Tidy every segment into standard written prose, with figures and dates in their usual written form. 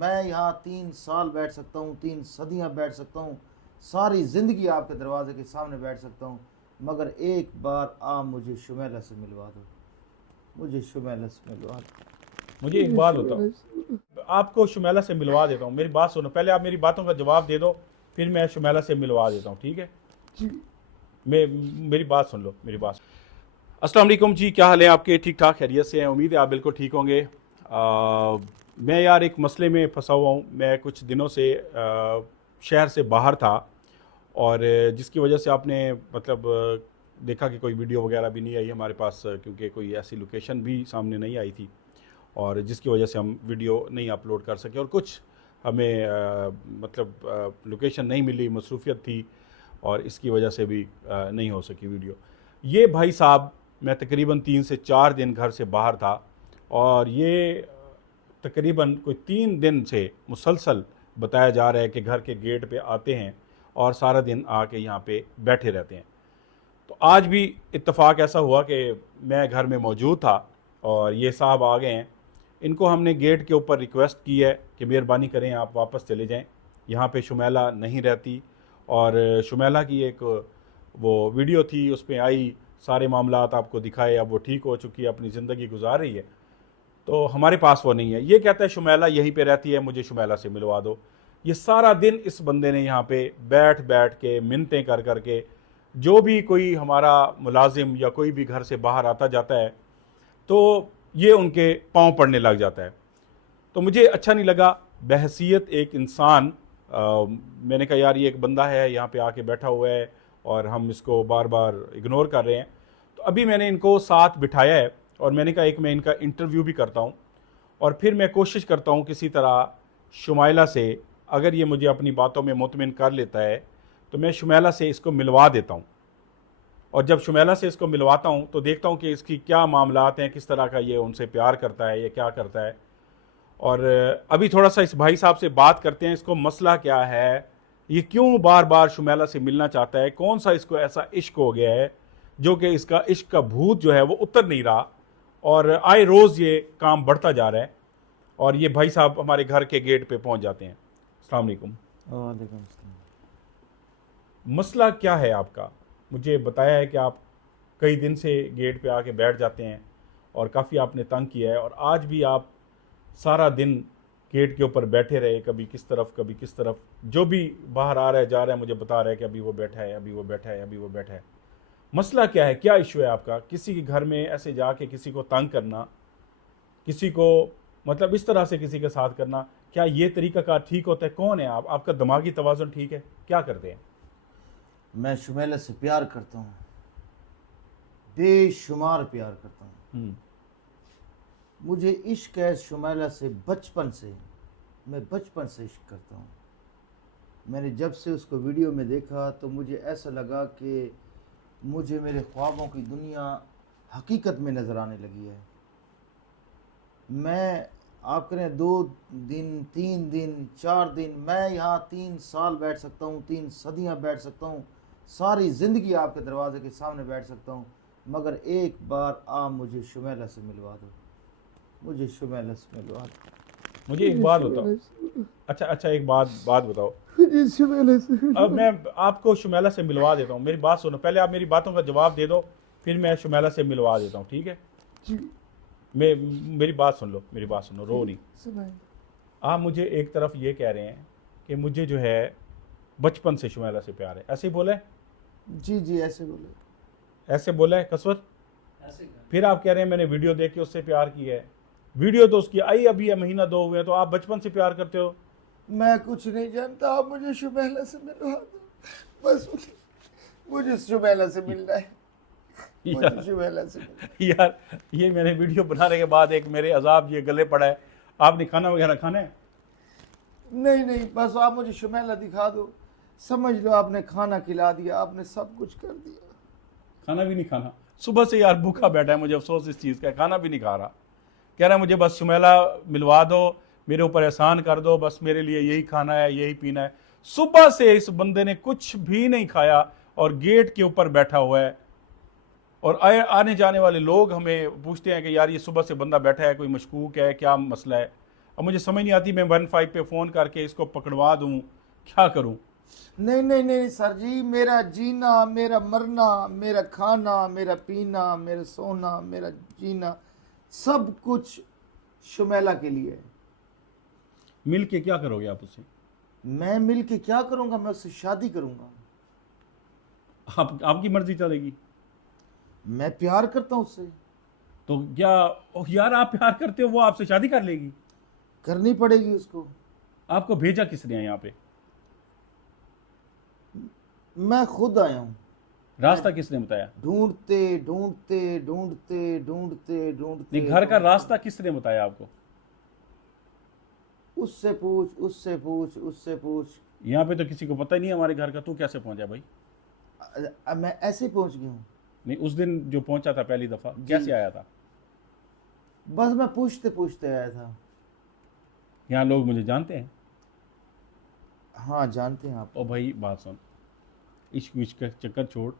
मैं यहाँ 3 साल बैठ सकता हूँ, 3 सदियाँ बैठ सकता हूँ, सारी ज़िंदगी आपके दरवाजे के सामने बैठ सकता हूँ, मगर एक बार आप मुझे शुमैला से मिलवा दो, मुझे शुमैला से मिलवा दो। मुझे एक बात बताओ, आपको शुमैला से मिलवा देता हूँ, मेरी बात सुनो, पहले आप मेरी बातों का जवाब दे दो, फिर मैं शुमैला से मिलवा देता हूँ, ठीक है? मैं मेरी बात सुन लो, मेरी बात। अस्सलाम वालेकुम जी, क्या हाल है आपके? ठीक ठाक खैरियत से हैं? उम्मीद है आप बिल्कुल ठीक होंगे। मैं यार एक मसले में फंसा हुआ हूँ। मैं कुछ दिनों से शहर से बाहर था, और जिसकी वजह से आपने मतलब देखा कि कोई वीडियो वगैरह भी नहीं आई हमारे पास, क्योंकि कोई ऐसी लोकेशन भी सामने नहीं आई थी, और जिसकी वजह से हम वीडियो नहीं अपलोड कर सके, और कुछ हमें मतलब लोकेशन नहीं मिली, मसरूफियत थी, और इसकी वजह से भी नहीं हो सकी वीडियो। ये भाई साहब, मैं तकरीबन 3 से 4 दिन घर से बाहर था, और ये तकरीबन कोई 3 दिन से मुसलसल बताया जा रहा है कि घर के गेट पे आते हैं और सारा दिन आके यहाँ पे बैठे रहते हैं। तो आज भी इत्तेफाक ऐसा हुआ कि मैं घर में मौजूद था और ये साहब आ गए हैं। इनको हमने गेट के ऊपर रिक्वेस्ट की है कि मेहरबानी करें आप वापस चले जाएं, यहाँ पे शुमैला नहीं रहती। और शुमैला की एक वो वीडियो थी, उस पर आई, सारे मामलात आपको दिखाए, अब वो ठीक हो चुकी है, अपनी ज़िंदगी गुजार रही है। तो हमारे पास वो नहीं है। ये कहता है शुमैला यहीं पे रहती है, मुझे शुमैला से मिलवा दो। ये सारा दिन इस बंदे ने यहाँ पे बैठ बैठ के मिन्नतें कर कर के, जो भी कोई हमारा मुलाजिम या कोई भी घर से बाहर आता जाता है तो ये उनके पाँव पड़ने लग जाता है। तो मुझे अच्छा नहीं लगा बहसीयत एक इंसान। मैंने कहा यार ये एक बंदा है यहाँ पे आके बैठा हुआ है और हम इसको बार बार इग्नोर कर रहे हैं। तो अभी मैंने इनको साथ बिठाया है और मैंने कहा एक मैं इनका इंटरव्यू भी करता हूँ, और फिर मैं कोशिश करता हूँ किसी तरह शुमैला से, अगर ये मुझे अपनी बातों में मुतमिन कर लेता है तो मैं शुमैला से इसको मिलवा देता हूँ। और जब शुमैला से इसको मिलवाता हूँ तो देखता हूँ कि इसकी क्या मामलात हैं, किस तरह का ये उनसे प्यार करता है, ये क्या करता है। और अभी थोड़ा सा इस भाई साहब से बात करते हैं, इसको मसला क्या है, ये क्यों बार बार शुमैला से मिलना चाहता है, कौन सा इसको ऐसा इश्क हो गया है जो कि इसका इश्क का भूत जो है वो उतर नहीं रहा, और आए रोज़ ये काम बढ़ता जा रहा है। और ये भाई साहब हमारे घर के गेट पे पहुंच जाते हैं। अस्सलाम वालेकुम। वालेकुम सलाम। मसला क्या है आपका? मुझे बताया है कि आप कई दिन से गेट पे आके बैठ जाते हैं और काफ़ी आपने तंग किया है, और आज भी आप सारा दिन गेट के ऊपर बैठे रहे, कभी किस तरफ कभी किस तरफ, जो भी बाहर आ रहा है जा रहा है मुझे बता रहा है कि अभी वो बैठा है, अभी वो बैठा है, अभी वो बैठा है। मसला क्या है, क्या इशू है आपका? किसी के घर में ऐसे जाके किसी को तंग करना, किसी को मतलब इस तरह से किसी के साथ करना, क्या ये तरीका कार ठीक होता है? कौन है आप? आपका दिमागी तवाज़ुन ठीक है? क्या करते हैं? मैं शुमैला से प्यार करता हूँ, बेशुमार प्यार करता हूँ। मुझे इश्क है शुमैला से बचपन से, मैं बचपन से इश्क करता हूँ। मैंने जब से उसको वीडियो में देखा तो मुझे ऐसा लगा कि मुझे मेरे ख्वाबों की दुनिया हकीकत में नज़र आने लगी है। मैं आप करें 2 दिन, 3 दिन, 4 दिन, मैं यहाँ 3 साल बैठ सकता हूँ, 3 सदियाँ बैठ सकता हूँ, सारी ज़िंदगी आपके दरवाजे के सामने बैठ सकता हूँ, मगर एक बार आप मुझे शुमैला से मिलवा दो, मुझे शुमैला से मिलवा दो। मुझे एक बात बताओ। अच्छा, एक बात बताओ। अब मैं आपको शुमैला से मिलवा देता हूँ, मेरी बात सुनो, पहले आप मेरी बातों का जवाब दे दो, फिर मैं शुमैला से मिलवा देता हूँ, ठीक है? मैं मेरी बात सुन लो, मेरी बात सुनो, रो नहीं। आप मुझे एक तरफ ये कह रहे हैं कि मुझे जो है बचपन से शुमैला से प्यार है, ऐसे ही बोला है? जी जी, ऐसे बोले। ऐसे बोला है कसवर? फिर आप कह रहे हैं मैंने वीडियो देख के उससे प्यार किया है। वीडियो तो उसकी आई अभी है, महीना 2 हुए, तो आप बचपन से प्यार करते हो? मैं कुछ नहीं जानता, आप मुझे शुमैला से मिलवा दो, बस मुझे शुमैला से मिलना है, मुझे शुमैला से मिलना है। यार ये मैंने वीडियो बनाने के बाद एक मेरे अजाब ये गले पड़ा है। आपने खाना वगैरह खाना है? नहीं नहीं, बस आप मुझे शुमैला दिखा दो, समझ लो आपने खाना खिला दिया, आपने सब कुछ कर दिया। खाना भी नहीं खाना? सुबह से यार भूखा बैठा है, मुझे अफसोस इस चीज़ का, खाना भी नहीं खा रहा। कह रहा है मुझे बस शुमैला मिलवा दो, मेरे ऊपर एहसान कर दो, बस मेरे लिए यही खाना है, यही पीना है। सुबह से इस बंदे ने कुछ भी नहीं खाया और गेट के ऊपर बैठा हुआ है। और आने जाने वाले लोग हमें पूछते हैं कि यार ये सुबह से बंदा बैठा है, कोई मशकूक है, क्या मसला है? अब मुझे समझ नहीं आती, मैं 15 पे फ़ोन करके इसको पकड़वा दूँ, क्या करूँ? नहीं नहीं नहीं सर जी, मेरा जीना, मेरा मरना, मेरा खाना, मेरा पीना, मेरा सोना, मेरा जीना, सब कुछ शुमेला के लिए है। मिल के क्या करोगे आप उससे? मैं मिल के क्या करूंगा? मैं उससे शादी करूंगा। आपकी मर्ज़ी चलेगी। मैं प्यार करता हूं उससे। तो क्या ओह यार, आप प्यार करते हो, वो आपसे शादी कर लेगी? करनी पड़ेगी उसको। आपको भेजा किसने यहाँ पे? मैं खुद आया हूं। रास्ता किसने बताया? ढूंढते ढूंढते ढूंढते ढूंढते नहीं, ढूंढते घर का ढूंढते, रास्ता किसने बताया आपको? उससे पूछ, उससे पूछ, उससे पूछ। यहाँ पे तो किसी को पता ही नहीं है हमारे घर का। तू कैसे पहुंचा भाई? मैं ऐसे ही पहुंच गया हूँ। नहीं, उस दिन जो पहुंचा था पहली दफा, जी। कैसे आया था? बस मैं पूछते पूछते आया था। यहाँ लोग मुझे जानते हैं। हाँ जानते हैं आप। ओ भाई, बात सुन, इश्क विश्क का चक्कर छोड़,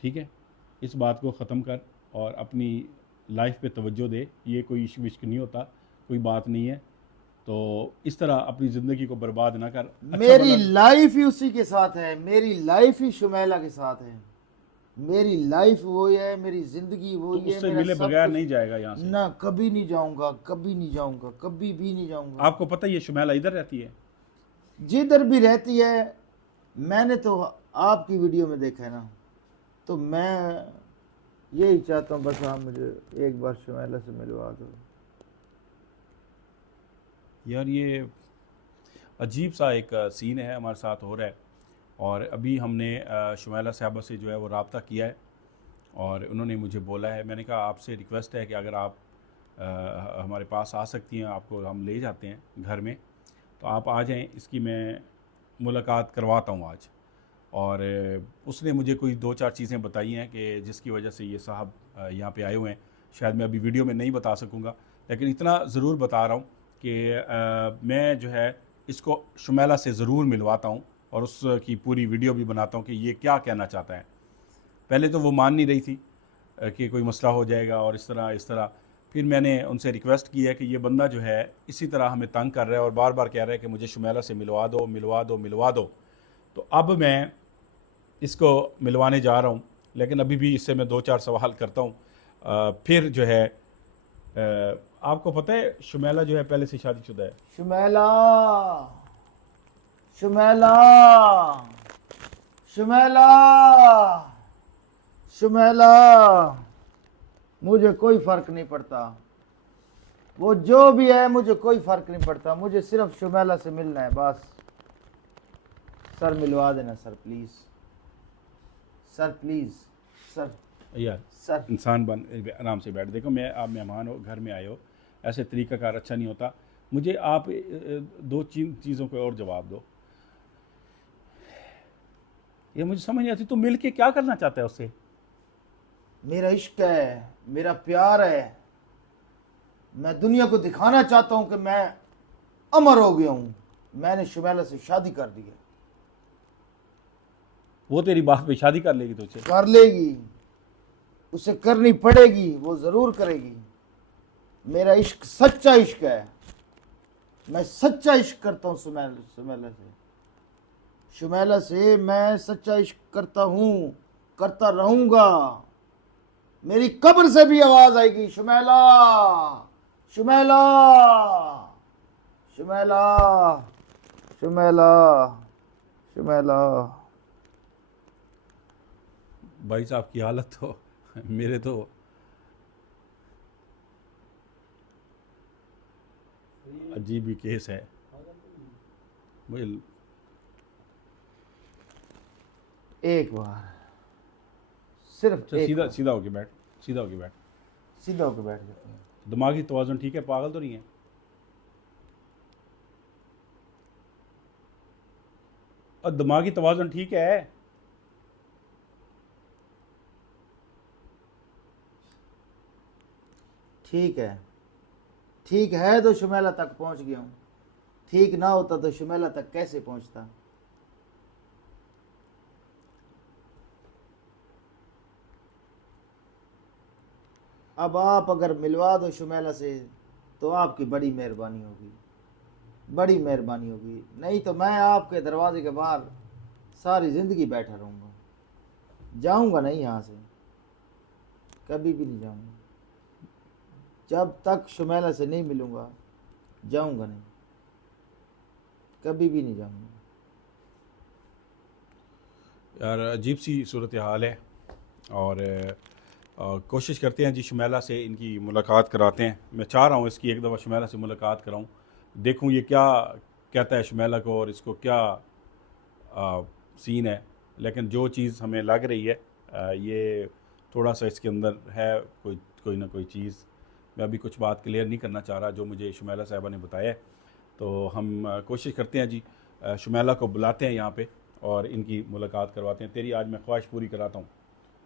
ठीक है? इस बात को ख़त्म कर और अपनी लाइफ पे तवज्जो दे। ये कोई इश्क विश्क नहीं होता, कोई बात नहीं है। तो इस तरह अपनी ज़िंदगी को बर्बाद ना कर। अच्छा मेरी भला लाइफ ही उसी के साथ है, मेरी लाइफ ही शुमेला के साथ है। मेरी लाइफ वही है, मेरी जिंदगी तो वही है, उससे मेरा मिले सब बगैर कुछ। नहीं जाएगा यहाँ से। ना कभी नहीं जाऊंगा, कभी नहीं जाऊंगा, कभी भी नहीं जाऊंगा। आपको पता है ये शुमैला इधर रहती है? जिधर भी रहती है, मैंने तो आपकी वीडियो में देखा है ना, तो मैं यही चाहता हूँ बस आप मुझे एक बार शुमेला से मिलवा दो। यार ये अजीब सा एक सीन है हमारे साथ हो रहा है। और अभी हमने शुमैला साहबा से जो है वो रब्ता किया है और उन्होंने मुझे बोला है। मैंने कहा आपसे रिक्वेस्ट है कि अगर आप हमारे पास आ सकती हैं, आपको हम ले जाते हैं घर में, तो आप आ जाएं, इसकी मैं मुलाकात करवाता हूँ आज। और उसने मुझे कोई 2-4 चीज़ें बताई हैं कि जिसकी वजह से ये साहब यहाँ पे आए हुए हैं। शायद मैं अभी वीडियो में नहीं बता सकूँगा, लेकिन इतना ज़रूर बता रहा हूँ कि मैं जो है इसको शुमैला से ज़रूर मिलवाता हूँ और उसकी पूरी वीडियो भी बनाता हूँ कि ये क्या कहना चाहता है। पहले तो वो मान नहीं रही थी कि कोई मसला हो जाएगा और इस तरह। फिर मैंने उनसे रिक्वेस्ट की है कि ये बंदा जो है इसी तरह हमें तंग कर रहा है और बार बार कह रहा है कि मुझे शुमैला से मिलवा दो, मिलवा दो, मिलवा दो। तो अब मैं इसको मिलवाने जा रहा हूँ, लेकिन अभी भी इससे मैं 2-4 सवाल करता हूँ। फिर जो है आपको पता है शुमैला जो है पहले से शादीशुदा है। शुमेला, शुमेला, शुमेला, शुमेला, मुझे कोई फर्क नहीं पड़ता, वो जो भी है मुझे कोई फर्क नहीं पड़ता, मुझे सिर्फ शुमेला से मिलना है बस। सर मिलवा देना sir please, sir please, sir. यार सर इंसान बन, आराम से बैठ। देखो, मैं आप मेहमान हो, घर में आए हो, ऐसे तरीक़ाकार अच्छा नहीं होता। मुझे आप 2-3 चीज़ों को और जवाब दो। ये मुझे समझ नहीं आती, तो मिल के क्या करना चाहता है उससे? मेरा इश्क है, मेरा प्यार है, मैं दुनिया को दिखाना चाहता हूं कि मैं अमर हो गया हूं, मैंने शुमेला से शादी कर दी है। वो तेरी बात पे शादी कर लेगी तुझसे? कर लेगी, उसे करनी पड़ेगी, वो जरूर करेगी। मेरा इश्क सच्चा इश्क है, मैं सच्चा इश्क करता हूं शुमेला से। शुमेला से मैं सच्चा इश्क करता हूं, करता रहूंगा। मेरी कब्र से भी आवाज आएगी, शुमेला, शुमेला, शुमेला, शुमेला, शुमेला। भाई साहब की हालत तो मेरे तो अजीब ही केस है। मुझे एक बार, सिर्फ अच्छा, एक सीधा बार। सीधा होके बैठ, सीधा होके बैठ। सीधा होकर बैठ जाते हैं। दिमागी तवाज़ुन ठीक है? पागल तो नहीं है? और दिमागी तवाज़ुन ठीक है? ठीक है, ठीक है तो शुमेला तक पहुंच गया हूं, ठीक ना होता तो शुमेला तक कैसे पहुंचता। अब आप अगर मिलवा दो शुमेला से तो आपकी बड़ी मेहरबानी होगी, बड़ी मेहरबानी होगी। नहीं तो मैं आपके दरवाजे के बाहर सारी ज़िंदगी बैठा रहूँगा, जाऊँगा नहीं यहाँ से, कभी भी नहीं जाऊँगा। जब तक शुमैला से नहीं मिलूँगा जाऊँगा नहीं, कभी भी नहीं जाऊँगा। यार अजीब सी सूरत हाल है, और कोशिश करते हैं जी शुमैला से इनकी मुलाकात कराते हैं। मैं चाह रहा हूँ इसकी एक दफ़ा शुमैला से मुलाकात कराऊँ, देखूँ ये क्या कहता है शुमैला को और इसको क्या सीन है। लेकिन जो चीज़ हमें लग रही है ये थोड़ा सा इसके अंदर है कोई ना कोई चीज़। मैं अभी कुछ बात क्लियर नहीं करना चाह रहा, जो मुझे शुमैला साहिबा ने बताया है। तो हम कोशिश करते हैं जी शुमैला को बुलाते हैं यहाँ पे और इनकी मुलाकात करवाते हैं। तेरी आज मैं ख्वाहिश पूरी कराता हूँ,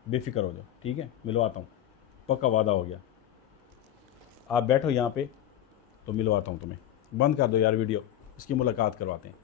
बेफिक्र हो जाओ, ठीक है, मिलवाता हूँ, पक्का वादा हो गया। आप बैठो यहाँ पे तो मिलवाता हूँ तुम्हें। बंद कर दो यार वीडियो, इसकी मुलाकात करवाते हैं।